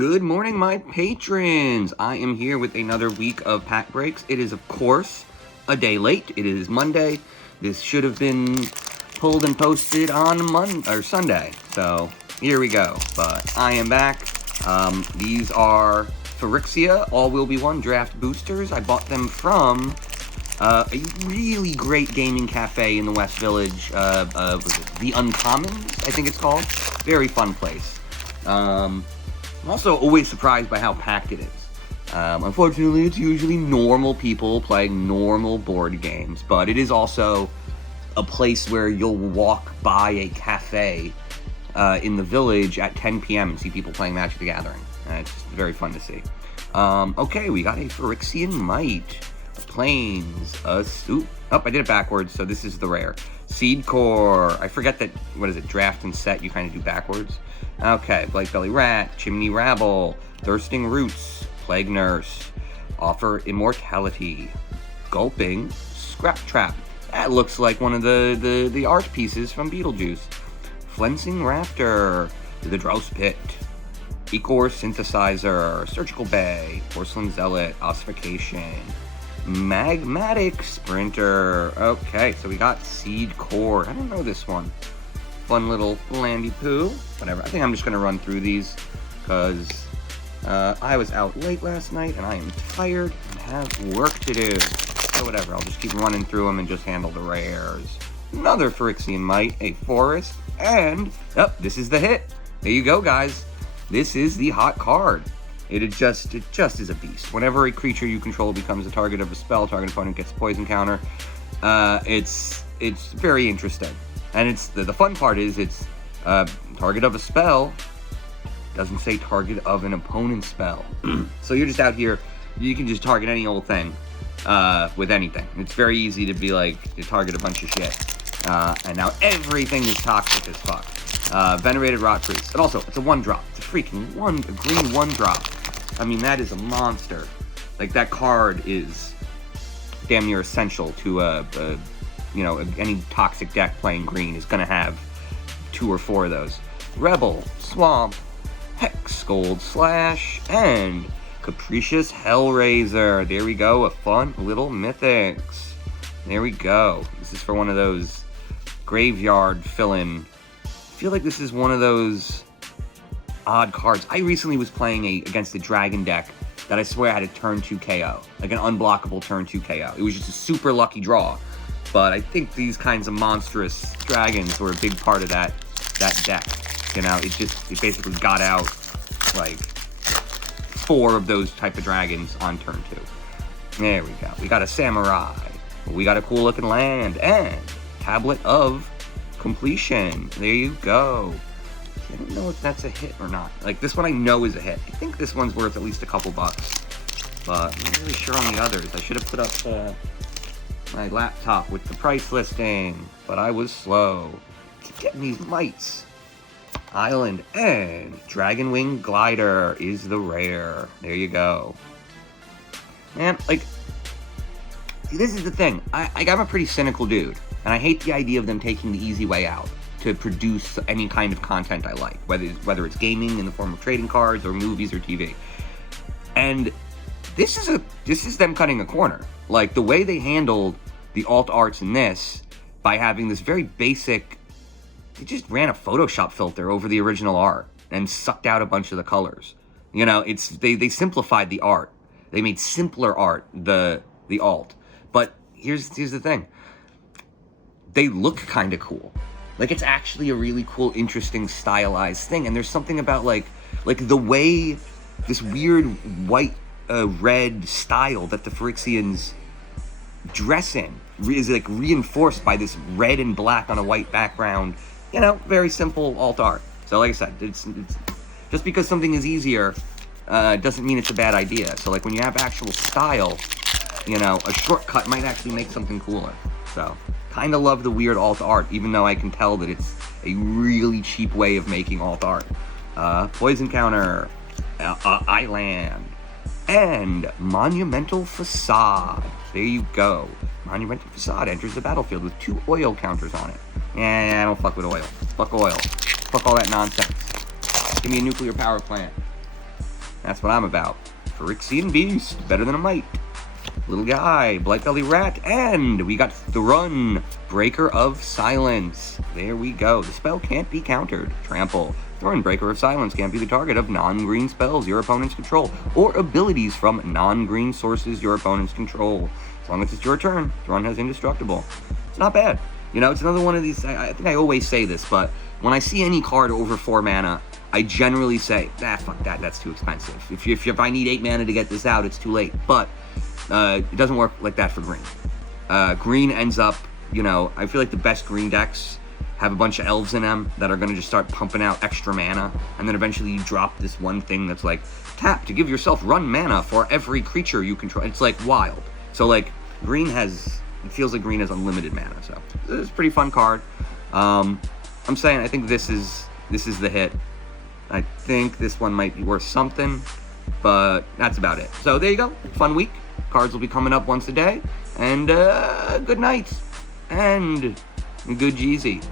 Good morning, my patrons. I am here with another week of pack breaks. It is, of course, a day late. It is Monday. This should have been pulled and posted on Sunday. So here we go. But I am back. These are Phyrexia All Will Be One draft boosters. I bought them from a really great gaming cafe in the West Village. Was it The Uncommons, I think it's called. Very fun place. I'm also always surprised by how packed it is. Unfortunately, it's usually normal people playing normal board games, but it is also a place where you'll walk by a cafe in the village at 10 p.m. and see people playing Magic the Gathering. It's very fun to see. Okay, we got a Phyrexian Might, Plains, I did it backwards, so this is the rare. Seed Core, I forget that, draft and set, you kind of do backwards. Okay, Blight Belly Rat, Chimney Rabble, Thirsting Roots, Plague Nurse, Offer Immortality, Gulping, Scrap Trap. That looks like one of the art pieces from Beetlejuice. Flensing Raptor, The Drouse Pit, Ecor Synthesizer, Surgical Bay, Porcelain Zealot, Ossification, Magmatic Sprinter. Okay, so we got Seed Core. I don't know this one. Fun little landy poo. Whatever. I think I'm just going to run through these because I was out late last night and I am tired and have work to do. So whatever. I'll just keep running through them and just handle the rares. Another Phyrexian Might, a Forest, and this is the hit. There you go, guys. This is the hot card. It just is a beast. Whenever a creature you control becomes a target of a spell, target opponent gets a poison counter. It's very interesting. And it's the fun part is it's target of a spell, doesn't say target of an opponent's spell. So you're just out here, you can just target any old thing with anything. It's very easy to be like, you target a bunch of shit. And now everything is toxic as fuck. Venerated Rotpriest. And also, it's a 1-drop. It's a freaking a green 1-drop. I mean, that is a monster. Like, that card is damn near essential to any toxic deck playing green is going to have 2 or 4 of those. Rebel, Swamp, Hex, Gold Slash, and Capricious Hellraiser. There we go, a fun little Mythics. There we go. This is for one of those graveyard fill-in. I feel like this is one of those odd cards. I recently was playing against a dragon deck that I swear had a turn 2 KO. Like an unblockable turn 2 KO. It was just a super lucky draw. But I think these kinds of monstrous dragons were a big part of that deck. You know, it basically got out like 4 of those type of dragons on turn 2. There we go. We got a Samurai. We got a cool looking land and Tablet of Completion. There you go. I don't know if that's a hit or not. Like, this one I know is a hit. I think this one's worth at least a couple bucks. But I'm not really sure on the others. I should have put up my laptop with the price listing, but I was slow. Keep getting these mites. Island and Dragonwing Glider is the rare. There you go. Man, like, see, this is the thing. I'm a pretty cynical dude, and I hate the idea of them taking the easy way out to produce any kind of content I like, whether it's gaming in the form of trading cards or movies or TV. And this is them cutting a corner. Like, the way they handled the alt arts in this, by having this very basic, they just ran a Photoshop filter over the original art and sucked out a bunch of the colors. You know, they simplified the art. They made simpler art, the alt. But here's the thing. They look kind of cool. Like, it's actually a really cool, interesting, stylized thing. And there's something about, like the way this weird white, red style that the Phyrexians dress in is, like, reinforced by this red and black on a white background. You know, very simple alt art. So, like I said, it's just because something is easier doesn't mean it's a bad idea. So, like, when you have actual style, you know, a shortcut might actually make something cooler. So, kind of love the weird alt art, even though I can tell that it's a really cheap way of making alt art. Poison Counter, Island, and Monumental Facade. There you go. Monumental Facade enters the battlefield with 2 oil counters on it. I don't fuck with oil. Fuck oil. Fuck all that nonsense. Give me a nuclear power plant. That's what I'm about. Phyrexian Beast, better than a mite. Little guy, Blightbelly Rat, and we got Thrun, Breaker of Silence. There we go. The spell can't be countered. Trample. Thrun, Breaker of Silence, can't be the target of non-green spells your opponents control, or abilities from non-green sources your opponents control. As long as it's your turn, Thrun has Indestructible. It's not bad. You know, it's another one of these, I think I always say this, but when I see any card over 4 mana, I generally say, fuck that, that's too expensive. If I need 8 mana to get this out, it's too late. But it doesn't work like that for green. Green ends up, you know, I feel like the best green decks have a bunch of elves in them that are going to just start pumping out extra mana, and then eventually you drop this one thing that's like, tap to give yourself run mana for every creature you control. It's like wild. So like, green has, it feels like green has unlimited mana, so it's a pretty fun card. I'm saying I think this is the hit. I think this one might be worth something, but that's about it. So there you go. Fun week. Cards will be coming up once a day. And good night. And good Jeezy.